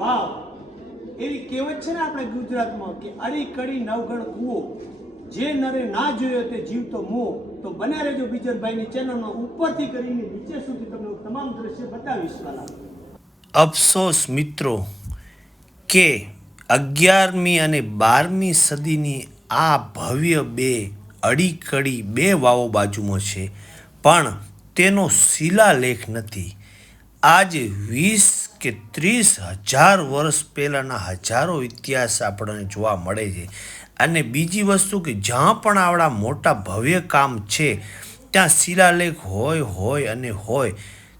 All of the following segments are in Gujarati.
વાવ. એવી કહેવત છે ને આપણે ગુજરાતમાં કે અરી કડી નવગણ કૂવો. જે નરે ના જોયો તે જીવતો મો. તો બન્યા રહેજો બીજનભાઈની ચેનલમાં ઉપરથી કરીને નીચે સુધી તમને તમામ દ્રશ્ય બતાવીશ, વાલા. અફસોસ મિત્રો, કે અગિયારમી અને બારમી સદીની આ ભવ્ય બે અડીકડી બે વાવો બાજુમાં છે. પણ તેનો શિલાલેખ નથી. આજે વીસ કે ત્રીસ હજાર વર્ષ પહેલાંના હજારો ઇતિહાસ આપણને જોવા મળે છે. અને બીજી વસ્તુ કે જ્યાં પણ આવડા મોટા ભવ્ય કામ છે, ત્યાં શિલાલેખ હોય હોય અને હોય,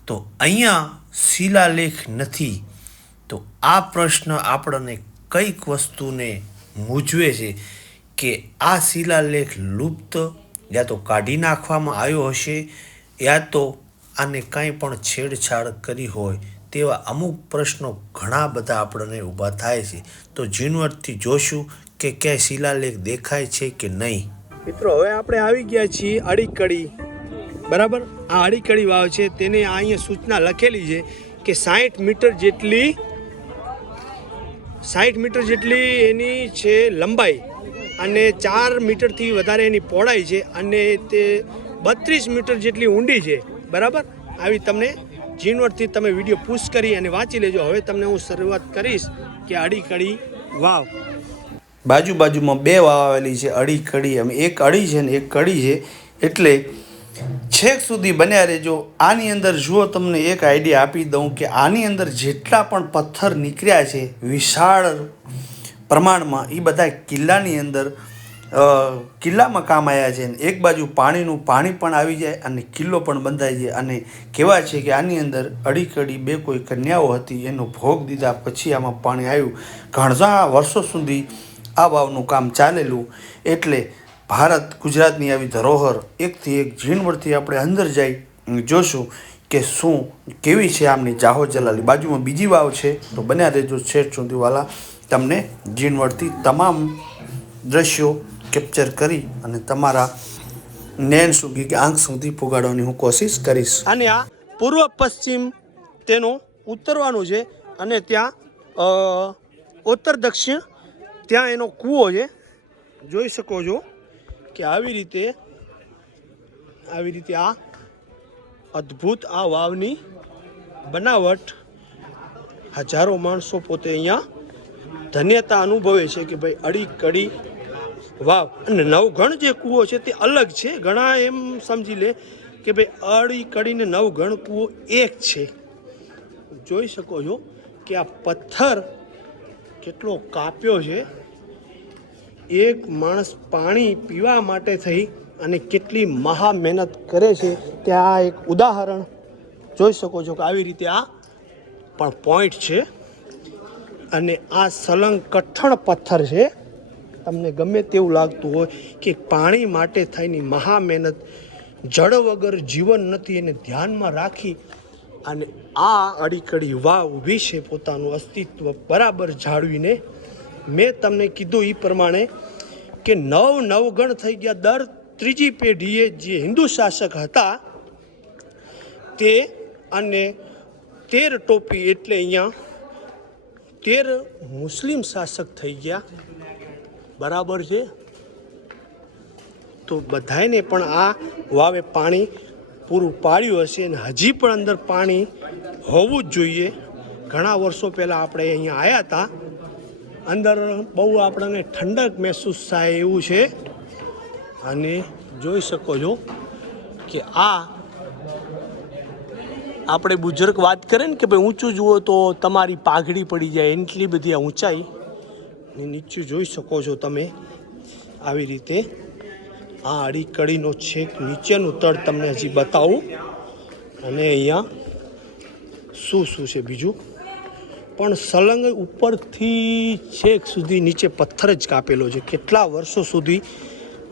તો અહીંયા શિલાલેખ નથી. તો આ પ્રશ્ન આપણને કંઈક વસ્તુને મૂંઝવે છે કે આ શિલાલેખ લુપ્ત યા તો કાઢી નાખવામાં આવ્યો હશે, યા તો આને કાંઈ પણ છેડછાડ કરી હોય તેવા અમુક પ્રશ્નો ઘણા બધા આપણને ઊભા થાય છે. તો ઝીણવટથી જોશું કે ક્યાંય શિલાલેખ દેખાય છે કે નહીં. મિત્રો, હવે આપણે આવી ગયા છીએ અડીકડી બરાબર? આ અડીકડી વાવ છે, તેને અહીંયા સૂચના લખેલી છે કે સાઠ મીટર જેટલી સાઠ મીટર જેટલી એની છે લંબાઈ અને ચાર મીટરથી વધારે એની પહોળાઈ છે અને તે બત્રીસ મીટર જેટલી ઊંડી છે. બરાબર? આવી તમને ઝીણવટથી તમે વીડિયો પુશ કરી અને વાંચી લેજો. હવે તમને હું શરૂઆત કરીશ કે અડી કડી વાવ. બાજુ બાજુમાં બે વાવ આવેલી છે અડી કડી એમ એક અડી છે ને એક કડી છે. એટલે છેક સુધી બન્યા રહેજો. આની અંદર જુઓ તમને એક આઈડિયા આપી દઉં કે આની અંદર જેટલા પણ પથ્થર નીકળ્યા છે, વિશાળ પ્રમાણમાં એ બધા કિલ્લાની અંદર કિલ્લામાં કામ આવ્યા છે એક બાજુ પાણીનું પાણી પણ આવી જાય અને કિલ્લો પણ બંધાઈ જાય અને કહેવાય છે કે આની અંદર અડીકડી બે કોઈ કન્યાઓ હતી, એનો ભોગ દીધા પછી આમાં પાણી આવ્યું. ઘણા વર્ષો સુધી આ વાવનું કામ ચાલેલું. એટલે ભારત ગુજરાતની આવી ધરોહર એકથી એક ઝીણવટથી આપણે અંદર જઈ જોશું કે શું, કેવી છે આમની જાહો જલાલી. બાજુમાં બીજી વાવ છે, તો બન્યા રહેજો છેઠ સુધીવાલા તમને ઝીણવટથી તમામ દ્રશ્યો કેપ્ચર કરી અને તમારા નેન સુધી કે આંખ સુધી પુગાડવાની હું કોશિશ કરીશ. અને આ પૂર્વ પશ્ચિમ તેનું ઉત્તરવાનું છે અને ત્યાં ઉત્તર દક્ષિણ ત્યાં એનો કૂવો છે. જોઈ શકો છો કે આવી રીતે આવી રીતે આ અદ્ભુત આ વાવની બનાવટ હજારો માણસો પોતે અહીંયા ધન્યતા અનુભવે છે કે ભાઈ અડી કડી વાવ. અને નવઘણ જે કૂવો છે તે અલગ છે. ઘણા એમ સમજી લે કે ભાઈ અડી કડીને નવઘણ કૂવો એક છે. જોઈ શકો છો કે આ પથ્થર કેટલો કાપ્યો છે. એક માણસ પાણી પીવા માટે થઈ અને કેટલી મહા મહેનત કરે છે. ત્યાં એક ઉદાહરણ જોઈ શકો છો કે આવી રીતે આ પણ પોઈન્ટ છે. અને આ સલંગ કઠણ પથ્થર છે. તમને ગમે તેવું લાગતું હોય કે પાણી માટે થઈની મહા મહેનત જળ વગર જીવન નથી એને ધ્યાનમાં રાખી અને આ અડીકડી વાવ છે પોતાનું અસ્તિત્વ બરાબર જાળવીને. મેં તમને કીધું એ પ્રમાણે કે નવ નવગણ થઈ ગયા દર ત્રીજી પેઢીએ જે હિન્દુ શાસક હતા તે અને તેર ટોપી એટલે અહીંયા તેર મુસ્લિમ શાસક થઈ ગયા. બરાબર છે? તો બધાને પણ આ વાવે પાણી પૂરું પાડ્યું હશે અને હજી પણ અંદર પાણી હોવું જ જોઈએ. ઘણા વર્ષો પહેલાં આપણે અહીંયા આવ્યા હતા. અંદર બહુ આપણને ઠંડક મહેસૂસ થાય એવું છે. અને જોઈ શકો છો કે આ આપણે બુજુર્ગ વાત કરે ને કે ભાઈ ઊંચું જુઓ તો તમારી પાઘડી પડી જાય, એટલી બધી આ ઊંચાઈ. નીચું જોઈ શકો છો તમે આવી રીતે. આ અડી કડીનો છેક નીચેનું તળ તમને હજી બતાવું. અને અહીંયા શું શું છે બીજું? પણ સલંગ ઉપરથી છેક સુધી નીચે પથ્થર જ કાપેલો છે. કેટલા વર્ષો સુધી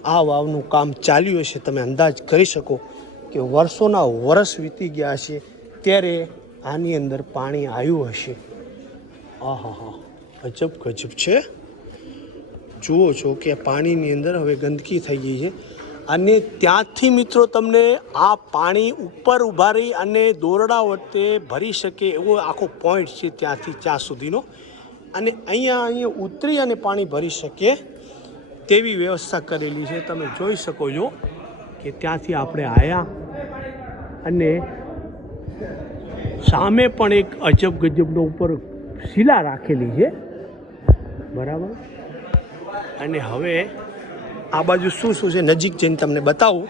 આ વાવનું કામ ચાલ્યું હશે તમે અંદાજ કરી શકો કે વર્ષોના વર્ષ વીતી ગયા છે. ત્યારે આની અંદર પાણી આવ્યું હશે. આહા હા ગજબ ગજબ છે. જુઓ છો કે પાણીની અંદર હવે ગંદકી થઈ ગઈ છે. અને ત્યાંથી મિત્રો તમને આ પાણી ઉપર ઊભા રહી અને દોરડા વચ્ચે ભરી શકે એવો આખો પોઈન્ટ છે ત્યાંથી ત્યાં સુધીનો. અને અહીંયા અહીંયા ઉતરી અને પાણી ભરી શકે તેવી વ્યવસ્થા કરેલી છે. તમે જોઈ શકો છો કે ત્યાંથી આપણે આવ્યા અને સામે પણ એક અજબ ગજબનો ઉપર શિલા રાખેલી છે. બરાબર? અને હવે આ બાજુ શું શું છે નજીક જઈને તમને બતાવું.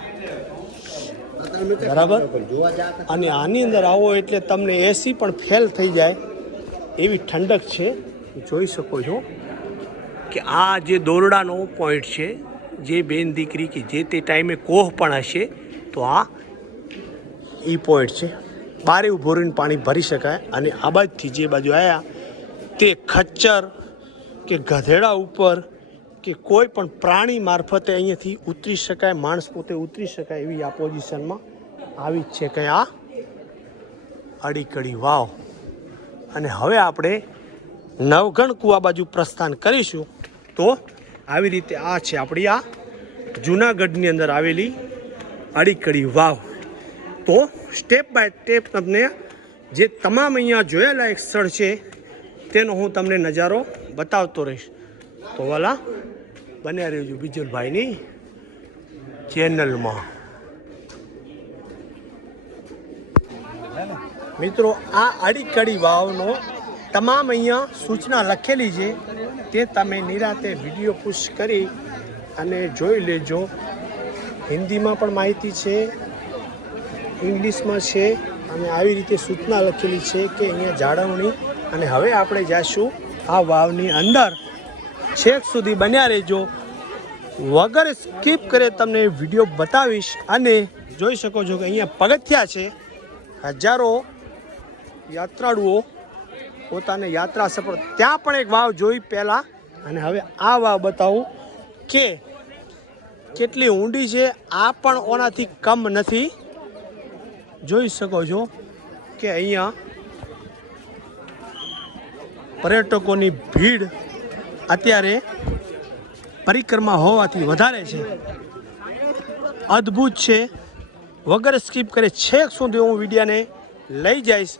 બરાબર? અને આની અંદર આવો એટલે તમને એસી પણ ફેલ થઈ જાય. એવી ઠંડક છે. જોઈ શકો છો કે આ જે દોરડાનો પોઈન્ટ છે, જે બેન દીકરી કે જે તે ટાઈમે કોહ પણ હશે, તો આ એ પોઈન્ટ છે. બારે ઊભો રહીને પાણી ભરી શકાય. અને આ બાજુથી જે બાજુ આવ્યા તે ખચ્ચર કે ગધેડા ઉપર કે કોઈ પણ પ્રાણી મારફતે અહીંયાથી ઉતરી શકાય, માણસ પોતે ઉતરી શકાય એવી આ પોઝિશનમાં આવી જ છે કે આ અડીકડી વાવ. અને હવે આપણે નવગણ કુવા બાજુ પ્રસ્થાન કરીશું તો આવી રીતે આ છે આપણી આ જૂનાગઢની અંદર આવેલી અડીકડી વાવ. તો સ્ટેપ બાય સ્ટેપ તમને જે તમામ અહીંયા જોયેલા એક સ્થળ છે, તેનો હું તમને નજારો બતાવતો રહીશ. તો વાલા બન્યા રહેજો બીજલભાઈની ચેનલમાં. મિત્રો, આ અડીકડી વાવનો તમામ અહીંયા સૂચના લખેલી છે તે તમે નિરાતે વીડિયો પુશ કરી અને જોઈ લેજો. હિન્દીમાં પણ માહિતી છે, ઇંગ્લિશમાં છે, અને આવી રીતે સૂચના લખેલી છે કે અહીંયા જાળવણી. અને હવે આપણે જઈશું આ વાવની અંદર છેક સુધી બન્યા રહેજો. વગર સ્કીપ કરે તમને વીડિયો બતાવીશ અને જોઈ શકો છો કે અહીંયા પગથિયા છે. હજારો યાત્રાળુઓ પોતાને યાત્રા સફળ ત્યાં પણ એક વાવ જોઈ પહેલાં. અને હવે આ વાવ બતાવું કે કેટલી ઊંડી છે. આ પણ ઓનાથી કમ નથી. જોઈ શકો છો કે અહીંયા પર્યટકોની ભીડ અત્યારે પરિક્રમા હોવાથી વધારે છે. અદ્ભુત છે. વગર સ્કીપ કરે છેક સુધી હું વિડીયાને લઈ જઈશ,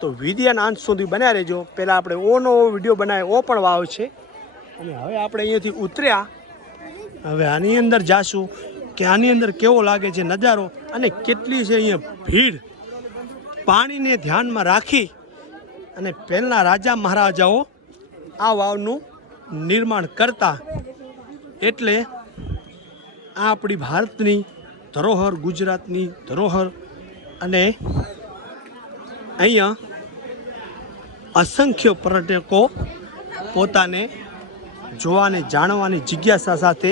તો વિડીયાના અંત સુધી બન્યા રહેજો. પહેલાં આપણે ઓનો વીડિયો બનાવે ઓ પણ વાવ છે. અને હવે આપણે અહીંયાથી ઉતર્યા. હવે આની અંદર જાશું કે આની અંદર કેવો લાગે છે નજારો અને કેટલી છે અહીંયા ભીડ. પાણીને ધ્યાનમાં રાખી અને પહેલાં રાજા મહારાજાઓ આ વાવનું નિર્માણ કરતા એટલે આ આપણી ભારતની ધરોહર, ગુજરાતની ધરોહર અને અહીંયા અસંખ્ય પર્યટકો પોતાને જોવાને, જાણવાની જિજ્ઞાસા સાથે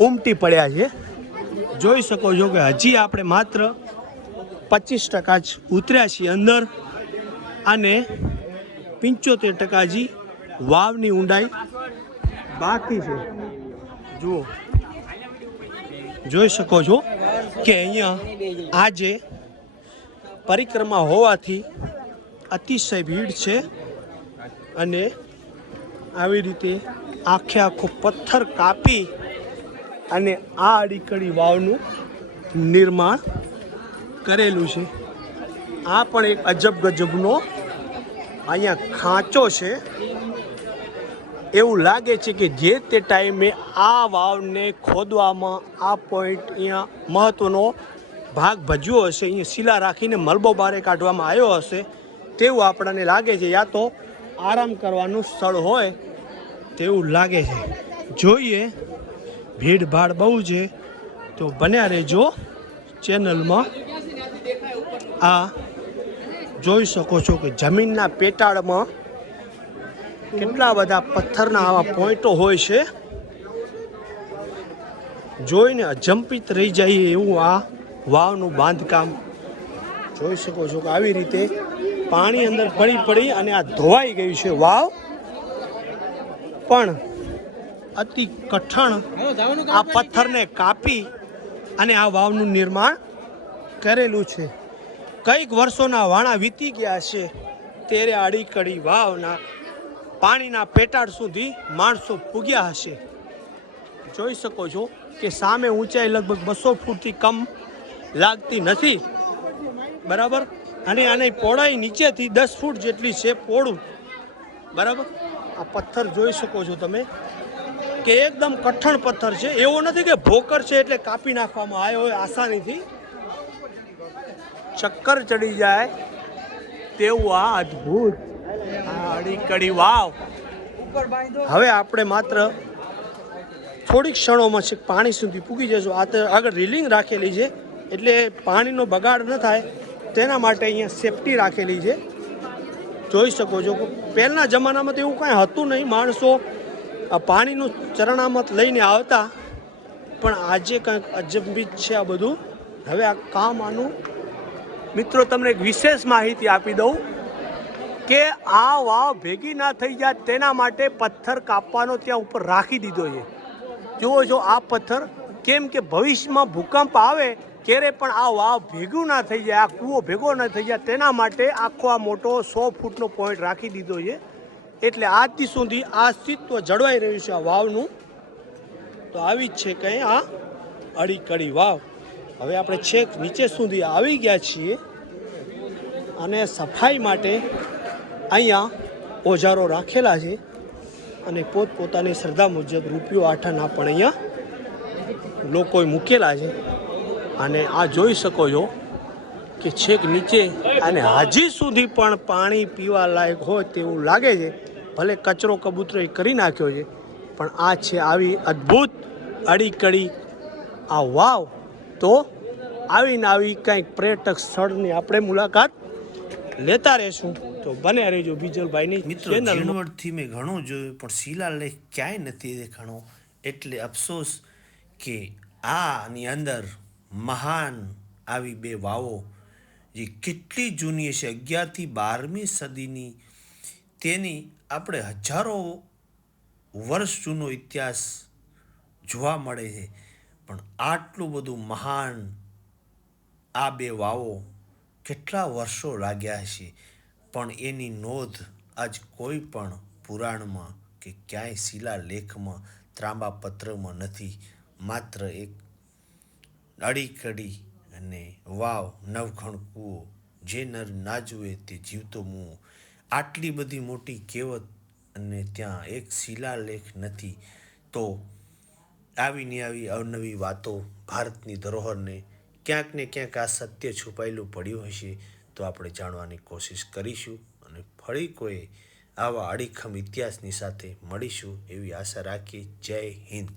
ઉમટી પડ્યા છે. જોઈ શકો છો કે હજી આપણે માત્ર પચીસ ટકા જ ઉતર્યા છીએ અંદર. અને પંચોતેર ટકા જી વાવની ઊંડાઈ બાકી છે. જુઓ. જોઈ શકો છો કે અહીંયા આજે પરિક્રમા હોવાથી અતિશય ભીડ છે અને આવી રીતે આખે આખો પથ્થર કાપી અને આ અડીકડી વાવનું નિર્માણ કરેલું છે. આ પણ એક અજબ ગજબનો અહીંયા ખાંચો છે. એવું લાગે છે કે જે તે ટાઈમે આ વાવને ખોદવામાં આ પોઈન્ટ અહીંયા મહત્ત્વનો ભાગ ભજવ્યો હશે. અહીંયા શિલા રાખીને મલબો બારે કાઢવામાં આવ્યો હશે. તેવું આપણને લાગે છે યા તો આરામ કરવાનું સ્થળ હોય તેવું લાગે છે. જોઈએ, ભીડભાડ બહુ છે. તો બન્યા રહેજો ચેનલમાં. આ જોઈ શકો છો કે જમીનના પેટાળમાં કેટલા બધા પથ્થરના આવા પોઈન્ટો હોય છે. જોઈને અજંપિત રહી જાય એવું આ વાવનું બાંધકામ. જોઈ શકો છો કે આવી રીતે પાણી અંદર પડી પડી અને આ ધોવાઈ ગયું છે વાવ. પણ અતિ કઠણ આ પથ્થરને કાપી અને આ વાવનું નિર્માણ કરેલું છે. કંઈક વર્ષોના વાણા વીતી ગયા છે. ત્યારે અડીકડી વાવના પાણીના પેટાળ સુધી માણસો પૂગ્યા હશે. જોઈ શકો છો કે સામે ઊંચાઈ લગભગ બસો ફૂટથી કમ લાગતી નથી. બરાબર? અને આની પહોળાઈ નીચેથી દસ ફૂટ જેટલી છે પહોળું બરાબર? આ પથ્થર જોઈ શકો છો તમે કે એકદમ કઠણ પથ્થર છે. એવો નથી કે ભોકર છે એટલે કાપી નાખવામાં આવ્યો હોય આસાનીથી. ચક્કર ચડી જાય તેવું આ અદ્ભુત. અડીકડી વાવ. હવે આપણે માત્ર થોડીક ક્ષણોમાં છે પાણી સુધી પૂગી જશું આ તો આગળ રીલિંગ રાખેલી છે. એટલે પાણીનો બગાડ ન થાય. તેના માટે અહીંયા સેફટી રાખેલી છે. જોઈ શકો છો પહેલાંના જમાનામાં તો એવું કાંઈ હતું નહીં. માણસો આ પાણીનું ચરણામત લઈને આવતા. પણ આજે કંઈક અજંબિત છે આ બધું. હવે આ કામ આનું મિત્રો, તમને એક વિશેષ માહિતી આપી દઉં કે આ વાવ ભેગી ના થઈ જાય તેના માટે પથ્થર કાપવાનો ત્યાં ઉપર રાખી દીધો છે. જુઓ છો આ પથ્થર કેમ કે ભવિષ્યમાં ભૂકંપ આવે ક્યારે પણ આ વાવ ભેગું ના થઈ જાય, આ કૂવો ભેગો ના થઈ જાય તેના માટે આખો આ મોટો સો ફૂટનો પોઈન્ટ રાખી દીધો છે. એટલે આજથી સુધી આ અસ્તિત્વ જળવાઈ રહ્યું છે આ વાવનું. તો આવી જ છે કંઈ આ અડી કડી વાવ. હવે આપણે છેક નીચે સુધી આવી ગયા છીએ અને સફાઈ માટે અહીંયા ઓજારો રાખેલા છે અને પોતપોતાની શ્રદ્ધા મુજબ રૂપિયો આઠાના પણ અહીંયા લોકોએ મૂકેલા છે. અને આ જોઈ શકો છો કે છેક નીચે અને હજી સુધી પણ પાણી પીવા લાયક હોય તેવું લાગે છે. ભલે કચરો કબૂતરો કરી નાખ્યો છે, પણ આ છે આવી અદ્ભુત અડીકડી. આ વાવ તો આવીને આવી કંઈક પર્યટક સ્થળની આપણે મુલાકાત લેતા રહેશું. તો બને રહેજો બીજલભાઈની મિત્રો ઝીણવટથી મેં ઘણું જોયું પણ શિલાલેખ ક્યાંય નથી દેખાણો. એટલે અફસોસ કે આની અંદર મહાન આવી બે વાવો જે કેટલી જૂની છે અગિયારથી બારમી સદીની તેની આપણે હજારો વર્ષ જૂનો ઇતિહાસ જોવા મળે છે. પણ આટલું બધું મહાન આ બે વાવો કેટલા વર્ષો લાગ્યા હશે? પણ એની નોંધ આજ કોઈ પણ પુરાણમાં કે ક્યાંય શિલાલેખમાં ત્રાંબા પત્રમાં નથી. માત્ર એક અડીકડી અને વાવ નવખણ કૂવો, જે નર ના જુએ તે જીવતો મૂવો. આટલી બધી મોટી કહેવત અને ત્યાં એક શિલાલેખ નથી. તો આવીને આવી અવનવી વાતો ભારતની ધરોહરને ક્યાંક ને ક્યાંક આ સત્ય છુપાયેલું પડ્યું હશે તો આપણે જાણવાની કોશિશ કરીશું અને ફરી કોઈ આવા અડીખમ ઇતિહાસની સાથે મળીશું એવી આશા રાખી જય હિન્દ.